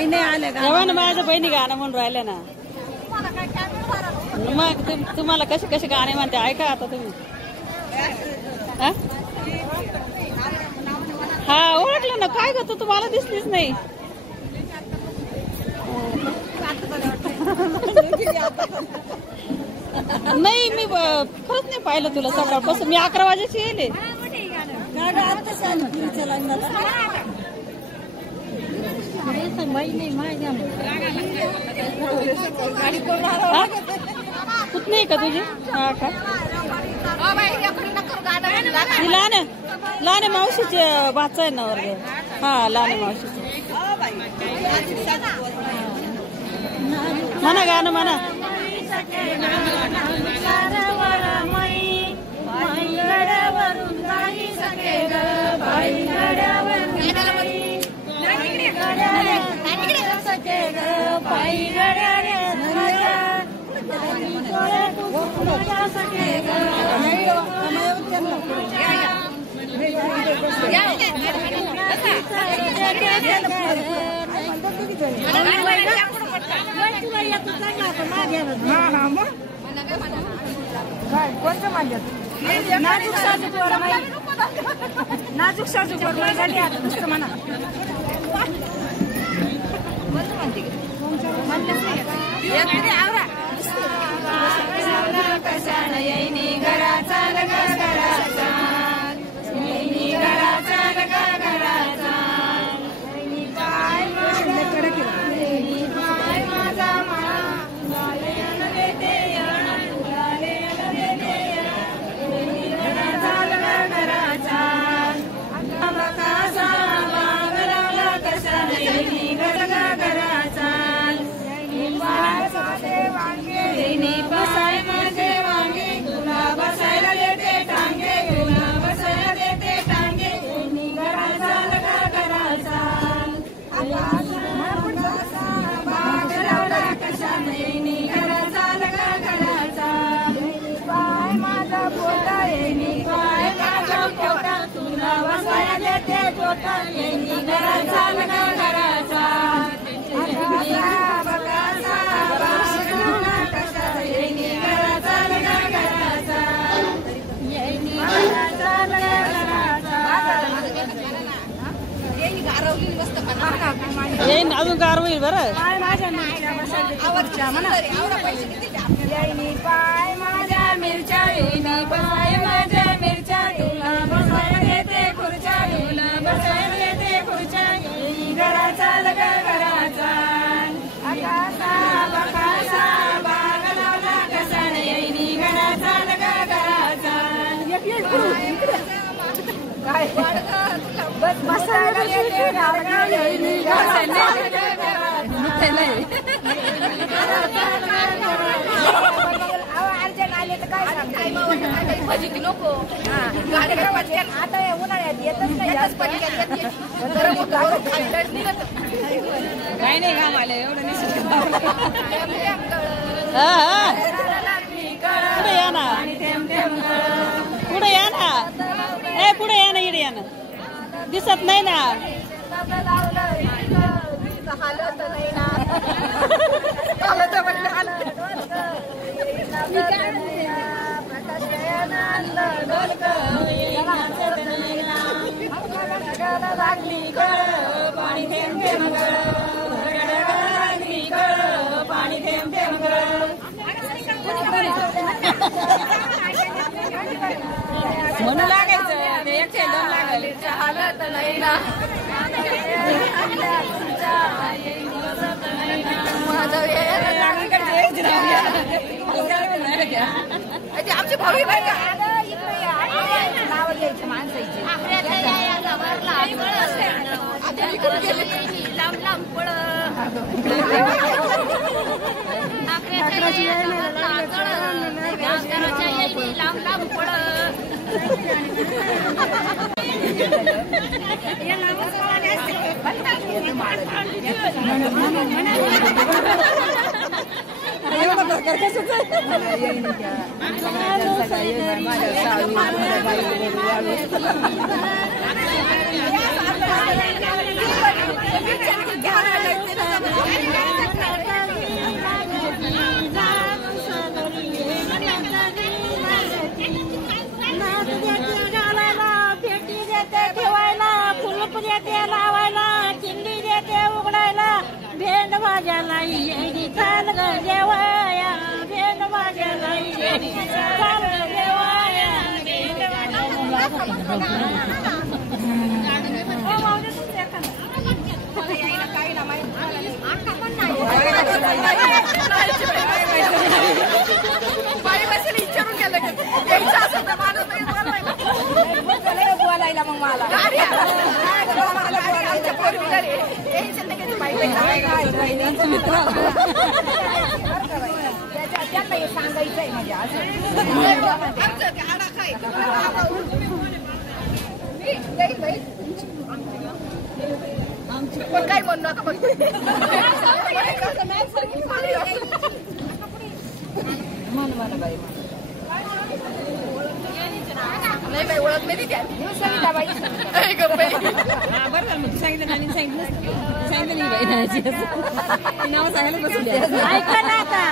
ताई नाही आले का? जेव्हा माझ्या बहिणी गाणं म्हणून राहिले ना मग तुम्हाला कसे कसे गाणे म्हणते ऐका आता तुम्ही. हा ओळखलं ना काय ग तू तुम्हाला दिसलीच नाही. नाही मी खरंच नाही पाहिलं तुला सकाळपासून. मी 11 वाजेची येले. कुठ नाही का तुझी? हा का लहान मावशीचे भाचा आहे ना वर्ग. हा लहान मावशीचे म्हणा गाणं म्हणा. नाजूक साजूक झाली आता नुसतं म्हणा. येईन अजून गार होईल बरं. पाय माझ्या मिरच्या येईनी पाय माझ्या मिरच्या तुला बसायला देते खुर्च्या तुला बसायला देते खुर्च्या येईनी घराचा लगा घराचा आकाशा बकाशा बाग लावला कसा येईनी घराचा लगा घराचा काय बसायला देते घराचा येईनी घराचा नको आता उन्हाळ्यात येतच नाही. काही नाही घाम आले एवढं पुढे या ना पुढे या ना. ए पुढे या ना इकडे या ना. दिसत नाही ना. हालत नाही ना. लागली कळ पाणी थेंब थेंब लागली कळ पाणी थेंब थेंब. म्हणू लागायचं ते एक दोन लागले हालत नाही ना. आमची भावी नाव घ्यायची माणसाची लांब लांब पळ लांब लांब पळ एवढा प्रकार कशाचा आहे? बाई येणी चाल ग देवाया भेट माझ्या गाई येणी चाल ग देवाया भेट बाई बसेल विचारून गेलं यायचं असं तर माणूस नाही बोलायला मग मला आमच्या पोरीला यायचं नाही की बाई मित्र त्यांना हे सांगायचंय म्हणजे असं पण काय म्हणू नका बघ नाही बाई ओळख नाही त्या सविताबाई बरं झालं मग सांगितलं नाही सांगितलं नाही बाई नाव सांगायला बसून ऐका ना आता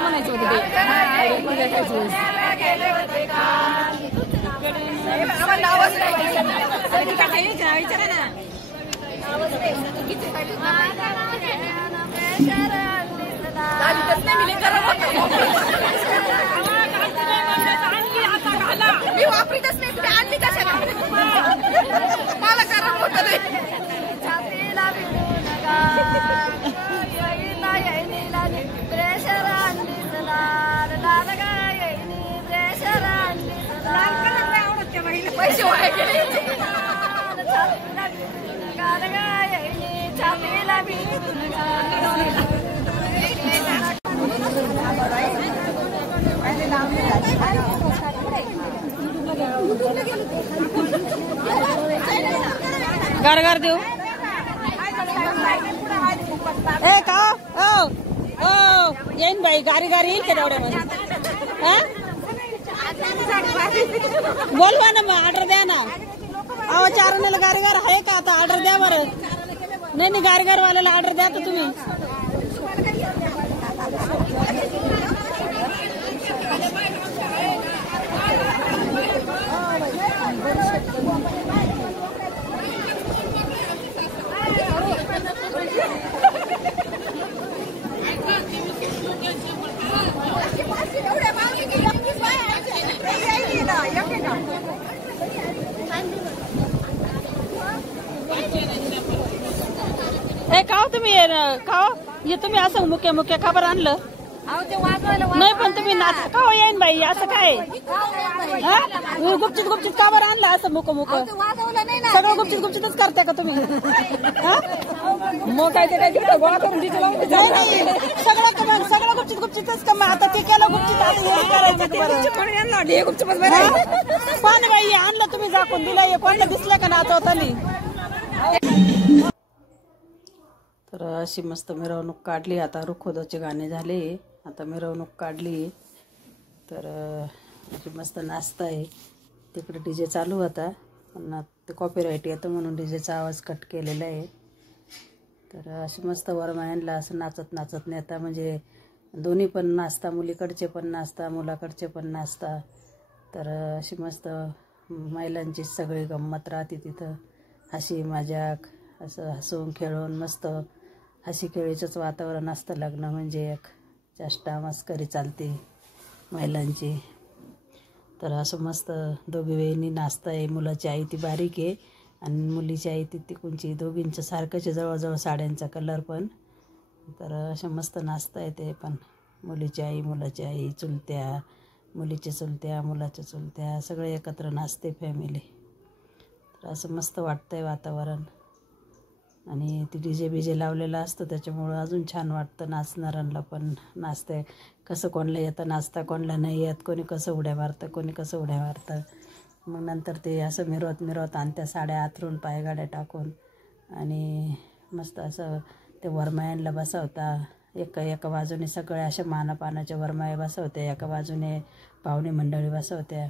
म्हणायचं होतं विचारा ना मी वापरीतच नाही तुम्ही आणली कशाला मला गरम होत पैसे वाया गेले घर घर देऊ ए का ओ ओ येईन बाई गारी गारी येईल का तेवढ्यामध्ये बोलवा ना मग ऑर्डर द्या ना अहो चारण्याला गारीगार आहे का आता ऑर्डर द्या बरं नाही गारीगार वाल्याला ऑर्डर द्या तर तुम्ही ए काव तुम्ही काव हे तुम्ही असं मुख्य मुख्य का बरं आणलं नाही पण तुम्ही नाच का येईन बाई असं काय गुपचित गुपचित का बरं आणलं असं मुक मुक सगळं गुपचित गुपचितच करताय का तुम्ही मग काय गोळा करून सगळं गुपचित गुपचितच का आता ते केलं गुपचित करायचं पण बाई आणलं तुम्ही झाकून दिलं कोणतं दिसलं का नाचवतानी तर अशी मस्त मिरवणूक काढली आता रुखोदाचे गाणे झाले आता मिरवणूक काढली तर अशी मस्त नाचता आहे तिकडे डीजे चालू होता पण ते कॉपीराईट येतं म्हणून डीजेचा आवाज कट केलेला आहे तर अशी मस्त वरमायांना असं नाचत नाचत नेता म्हणजे दोन्ही पण नाचता मुलीकडचे पण नाचता मुलाकडचे पण नाचता तर अशी मस्त महिलांची सगळी गंमत राहते तिथं हसी मजाक असं हसून खेळून मस्त हसी खेळीचंच वातावरण असतं लग्न म्हणजे एक चेष्टा मस्करी चालते महिलांची तर असं मस्त दोघी वेळी नाचता आहे मुलाची आई ती बारीक आहे आणि मुलीची आई ती तिकूनची दोघींचं सारखंच जवळजवळ साड्यांचा कलर पण तर अशा मस्त नाचता येते पण मुलीची आई मुलाची आई चुलत्या मुलीच्या चुलत्या मुलाच्या चुलत्या सगळे एकत्र नाचते फॅमिली तर असं मस्त वाटतं आहे वातावरण आणि ती डीजे बीजे लावलेलं असतं त्याच्यामुळं अजून छान वाटतं नाचणाऱ्यांना पण नाचते कसं कोणाला येतं नाचता कोणाला नाही येत कोणी कसं उड्या मारतं कोणी कसं उड्या मारतं मग नंतर ते असं मिरवत मिरवत आणत्या साड्या आथरून पायगाड्या टाकून आणि मस्त असं ते वरमायांना बसवता एका बाजूने सगळे अशा मानापानाच्या वरमाया बसवत्या एका बाजूने पाहुणे मंडळी बसवत्या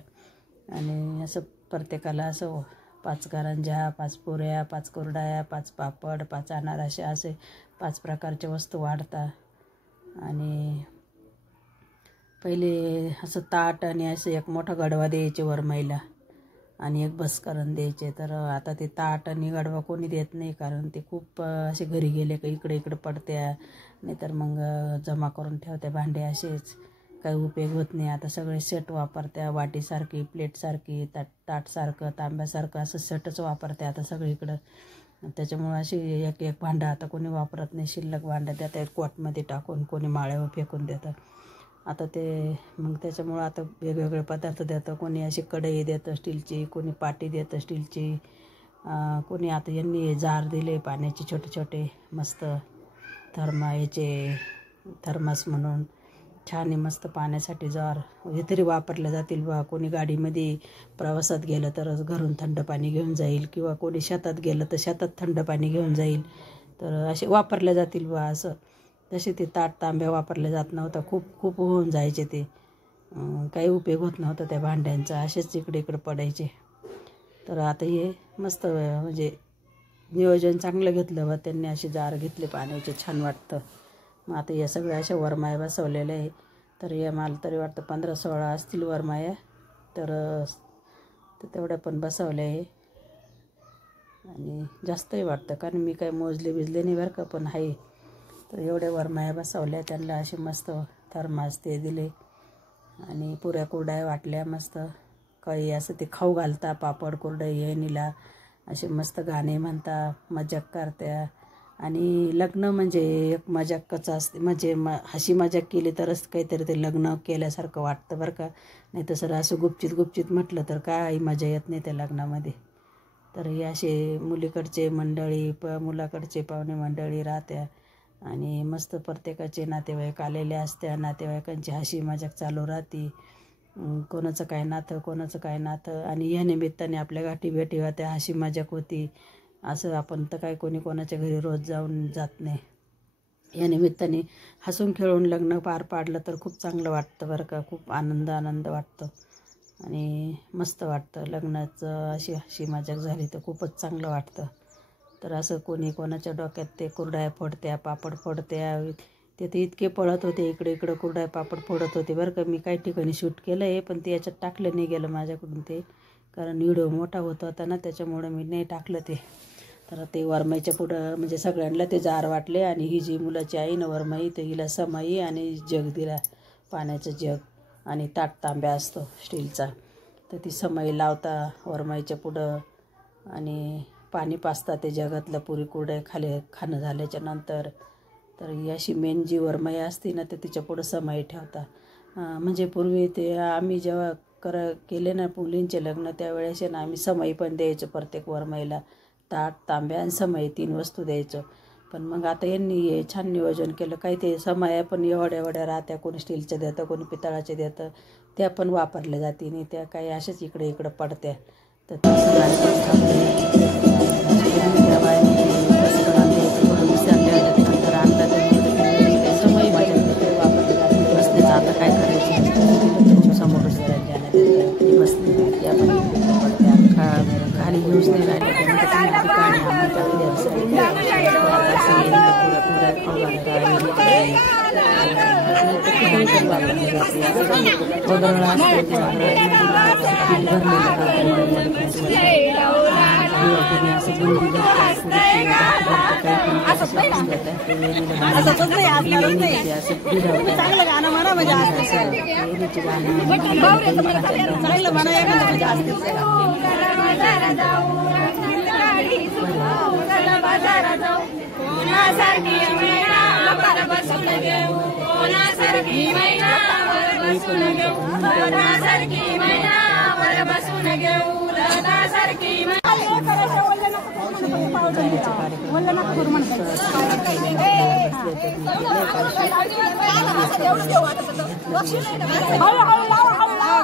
आणि असं प्रत्येकाला असं 5 करंज्या 5 पुऱ्या 5 कुरडया 5 पापड 5 अनारसे असे 5 प्रकारच्या वस्तू वाढता आणि पहिले असं ताट आणि असं एक मोठा गडवा द्यायचे वरमाईला आणि एक बसकरण द्यायचे. तर आता ते ताट आणि गाडवा कोणी देत नाही, कारण ते खूप असे घरी गेले का इकडे इकडे पडत्या, नाहीतर मग जमा करून ठेवत्या भांडे, असेच काही उपयोग होत नाही. आता सगळे सेट वापरत्या, वाटीसारखी, प्लेटसारखी, ताटसारखं, तांब्यासारखं असं सेटच वापरते आता सगळीकडं. त्याच्यामुळं अशी एक एक भांडं आता कोणी वापरत नाही, शिल्लक भांडं देतात एक कोटमध्ये टाकून, कोणी माळ्यावर फेकून देतं. आता ते मग त्याच्यामुळं आता वेगवेगळे पदार्थ देतं, कोणी अशी कढई देतं स्टीलची, कोणी पाटी देतं स्टीलची, कोणी आता यांनी जार दिले पाण्याचे छोटे छोटे मस्त थर्मास म्हणून छान आहे, मस्त पाण्यासाठी जार हे तरी वापरले जातील बा. कोणी गाडीमध्ये प्रवासात गेलं तर घरून थंड पाणी घेऊन जाईल, किंवा कोणी शेतात गेलं तर शेतात थंड पाणी घेऊन जाईल, तर असे वापरले जातील बा असं. तसे ते ताट तांब्या वापरले जात नव्हतं, खूप खूप होऊन जायचे, ते काही उपयोग होत नव्हता त्या भांड्यांचा, असेच इकडे इकडे पडायचे. तर आता हे मस्त म्हणजे नियोजन चांगलं घेतलं बा त्यांनी, असे जार घेतले पाण्याचे, छान वाटतं. मग आता या सगळ्या अशा वरमाया बसवलेल्या आहे. तर या मला तरी वाटतं 15-16 असतील वरमाया, तर तेवढ्या पण बसवल्या आहे. आणि जास्तही वाटतं, कारण मी काही मोजले बिजले नाही बरं का, पण आहे. तर एवढ्या वरमाया बसवल्या, त्यांना असे मस्त थर्मास ते दिले, आणि पुऱ्या कुरड्या वाटल्या मस्त. काही असं ते खाऊ घालता, पापड कुरडे येणीला, असे मस्त गाणे म्हणता, मजाक करत्या. आणि लग्न म्हणजे एक मजाकच असते, म्हणजे हसी मजाक केली तरच काहीतरी ते लग्न केल्यासारखं वाटतं बरं का, नाही तर सर असं गुपचित म्हटलं तर काही मजा येत नाही त्या लग्नामध्ये. तर हे असे मुलीकडचे मंडळी मुलाकडचे पाहुणे मंडळी राहत्या, आणि मस्त प्रत्येकाचे नातेवाईक आलेले असत्या, नातेवाईकांची हसी मजाक चालू राहते, कोणाचं काय नातं. आणि या निमित्ताने आपल्या गाठी भेटी होत्या, हसी मजाक होती. असं आपण तर काय कोणी कोणाच्या घरी रोज जात नाही. या निमित्ताने हसून खेळून लग्न पार पाडलं तर खूप चांगलं वाटतं बरं का, खूप आनंद वाटतो, आणि मस्त वाटतं. लग्नाचं अशी हसी मजाक झाली तर खूपच चांगलं वाटतं. तर असं कोणी कोणाच्या डोक्यात ते कुरड्या फोडत्या, पापड फोडत्या, ते इतके पळत होते, इकडे कुरड्या पापड फोडत होते बरं का. मी काही ठिकाणी शूट केलं आहे, पण ते याच्यात टाकलं नाही गेलं माझ्याकडून ते, कारण व्हिडिओ मोठा होत होता ना, त्याच्यामुळं मी नाही टाकलं ते. तर ते वरमाईच्या पुढं म्हणजे सगळ्यांना ते जार वाटले, आणि ही जी मुलाची आई ना वरमाई, तर हिला समाई आणि जग दिला, पाण्याचं जग, आणि ताट तांब्या असतो स्टीलचा, तर ती समाई लावता वरमाईच्या पुढं, आणि पाणी पाजता ते जगातलं पुरी कुरडे खाणं झाल्याच्या नंतर. तर ही अशी मेन जी वरमाई असते ना, तर तिच्या पुढं समाई ठेवता. म्हणजे पूर्वी ते आम्ही जेव्हा केले ना मुलींचे लग्न, त्यावेळेस ना आम्ही समाई पण द्यायचो प्रत्येक वरमाईला, ताट तांब्या आणि समाई 3 वस्तू द्यायचो. पण मग आता यांनी हे छान नियोजन केलं, काही ते समाया पण एवढ्या राहत्या, कोणी स्टीलच्या देतं, कोणी पितळाचे देतं, त्या पण वापरल्या जाते नाही, त्या काही अशाच इकडे पडत्या. तर त्या समाई माझ्या वापरले जाते. बसण्याचं आता काय करायचं, समोर बसले त्या पण पडत्या, खाली घेऊच नाही राहिले,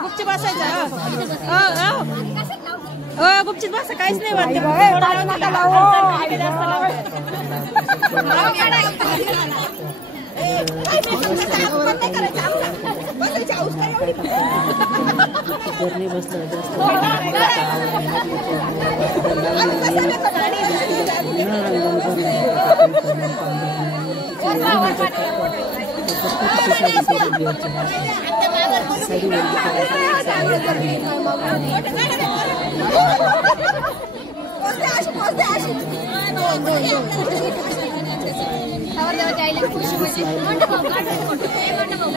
गुपचूप बसायचं, गुपचूप बसा, काहीच नाही वाटत. जर्नी बसलं जास्त खुशी म्हणजे